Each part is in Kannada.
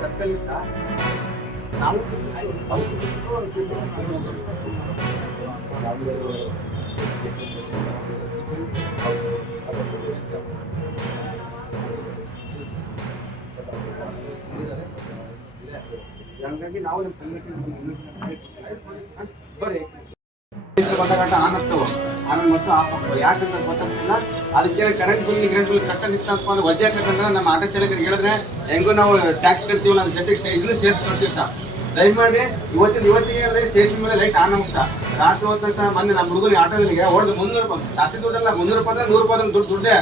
ಸರ್ಕಲ್ ಇಂದ ನಾವು ಹಂಗಾಗಿ ನಾವು ನಮ್ಮ ಸಂಘಟನೆ ಬರ್ರಿ ಬಂದಾಗಂಟ ಆನ್ ಆಗ್ತಾವ ಆಮೇಲೆ ಮತ್ತು ಆಫ್ ಆಗ್ತಾವ. ಯಾಕಂತ ಗೊತ್ತಾಗ್ತಿಲ್ಲ. ಅದಕ್ಕೆ ಕರೆಂಟ್ ಬಿಲ್ ಕಟ್ಟ ನಿಂತಪ್ಪ ಅಂದ್ರೆ ವಜೆ ಹಾಕಂದ್ರೆ ನಮ್ಮ ಆಟೋ ಚಾಲಕರಿಗೆ ಹೇಳಿದ್ರೆ ಹೆಂಗೋ ನಾವು ಟ್ಯಾಕ್ಸ್ ಕಟ್ತೀವಲ್ಲ ಅದ್ರ ಜೊತೆಗೆ ಇದನ್ನು ಸೇರಿಸ್ಕೊಡ್ತೀವಿ ಸರ್. ದಯಮಾಡಿ ಇವತ್ತಿಗೆ ಸ್ಟೇಷನ್ ಮೇಲೆ ಲೈಟ್ ಆನ್ ಆಗುತ್ತೆ ಸರ್. ರಾತ್ರಿ ಹೊತ್ತ ಸಹ ಮೊನ್ನೆ ನಮ್ಮ ಹುಡುಗರಿಗೆ ಆಟೋದಲ್ಲಿಗೆ ಹೊಡೆದು 300 ರೂಪಾಯಿ ಜಾಸ್ತಿ ದುಡ್ಡಲ್ಲ, 300 ರೂಪಾಯಿ 100 ರೂಪಾಯಿ ದುಡ್ಡೇ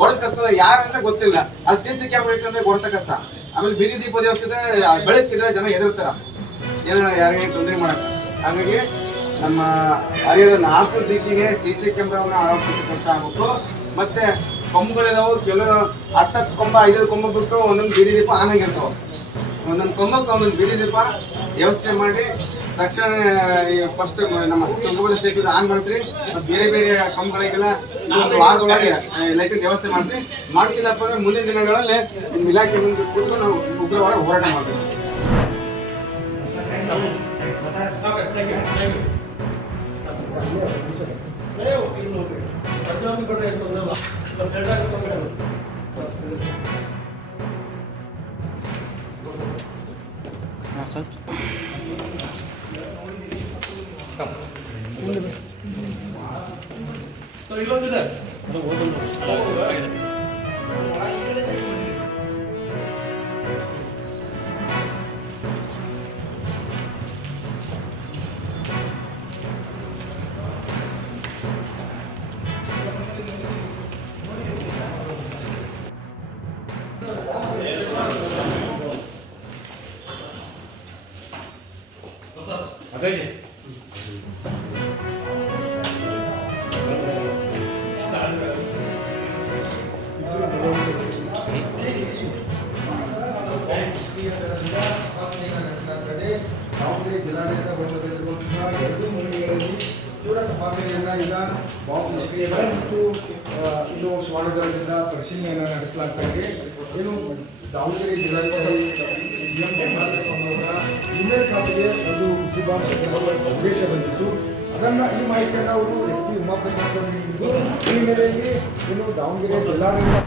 ಹೊಡೆದು ಕಸ್ಕೊಂಡ ಯಾರಂತ ಗೊತ್ತಿಲ್ಲ. ಅದು CC ಕ್ಯಾಮ್ರಾ ಇಟ್ಟಂದ್ರೆ ಕೊಡ್ತಕ್ಕ ಸರ್. ಆಮೇಲೆ ಬೀದಿ ದೀಪ ದೇವಸ್ಥಿದ್ರೆ ಬೆಳಕಿದ್ರೆ ಜನ ಎದುರ್ತಾರ ಏನೋ ಯಾರಿಗೆ ತೊಂದರೆ ಮಾಡಕ್ಕೆ. ಹಾಗಾಗಿ ನಮ್ಮ ಹರಿಯದ 4 ದಿಕ್ಕಿಗೆ CC ಕ್ಯಾಮ್ರಾವನ್ನು ಅಳವಡಿಸೋಕೆ ಕೆಲಸ ಆಗಬೇಕು. ಮತ್ತೆ ಕೊಂಬುಗಳಿದಾವೆ, ಕೆಲವು 10 ಕೊಂಬ 5 ಕೊಂಬ ಬಿಟ್ಟು ಒಂದೊಂದು ಬೀದಿ ದೀಪ ಆನ್ ಆಗಿರ್ತಾವೆ. ಒಂದೊಂದು ಕೊಂಬಕ್ಕೆ ಒಂದೊಂದು ಬೀದಿ ದೀಪ ವ್ಯವಸ್ಥೆ ಮಾಡಿ ತಕ್ಷಣ ಫಸ್ಟ್ ನಮ್ಮ ತುಂಗಭದ್ರಾ ಶೇಖರ ಆನ್ ಮಾಡ್ತೀರಿ. ಮತ್ತು ಬೇರೆ ಬೇರೆ ಕಂಬಗಳಿಗೆಲ್ಲ ಒಂದು ವಾರದೊಳಗೆ ಲೈಟಿನ ವ್ಯವಸ್ಥೆ ಮಾಡ್ತೀವಿ. ಮಾಡಿಸಿಲ್ಲಪ್ಪ ಅಂದ್ರೆ ಮುಂದಿನ ದಿನಗಳಲ್ಲಿ ನಿಮ್ಮ ಇಲಾಖೆ ಮುಂದೆ ಕೂತು ನಾವು ಉಗ್ರವಾದ ಹೋರಾಟ ಮಾಡ್ತೀವಿ. ದಾವಣಗೆರೆ ಜಿಲ್ಲಾಡಳಿತ ಬರುವಂತಹ 2 ಮಳಿಗೆಗಳಲ್ಲಿ ತೀವ್ರ ತಪಾಸಣೆಯನ್ನು ಈಗ ಬಾಂಬ್ ನಿಷ್ಕ್ರಿಯತೆ ಮತ್ತು ಇನ್ನು ಶ್ವಾನದಳದಿಂದ ಪರಿಶೀಲನೆಯನ್ನು ನಡೆಸಲಾಗ್ತಾ ಇದೆ. ಏನು ದಾವಣಗೆರೆ ಜಿಲ್ಲಾಧಿಕಾರಿ ಇಮೇಲ್ ಖಾತೆಗೆ ಒಂದು ಸಂದೇಶ ಬಂದಿತ್ತು. ಅದನ್ನು ಈ ಮಾಹಿತಿಯನ್ನು ಅವರು SP ಉಮಾಪ್ರಸಾದ್ ನೀಡಿದ್ದು ಈ ಮೇರೆಗೆ ಏನು ದಾವಣಗೆರೆ ಜಿಲ್ಲಾಡಳಿತ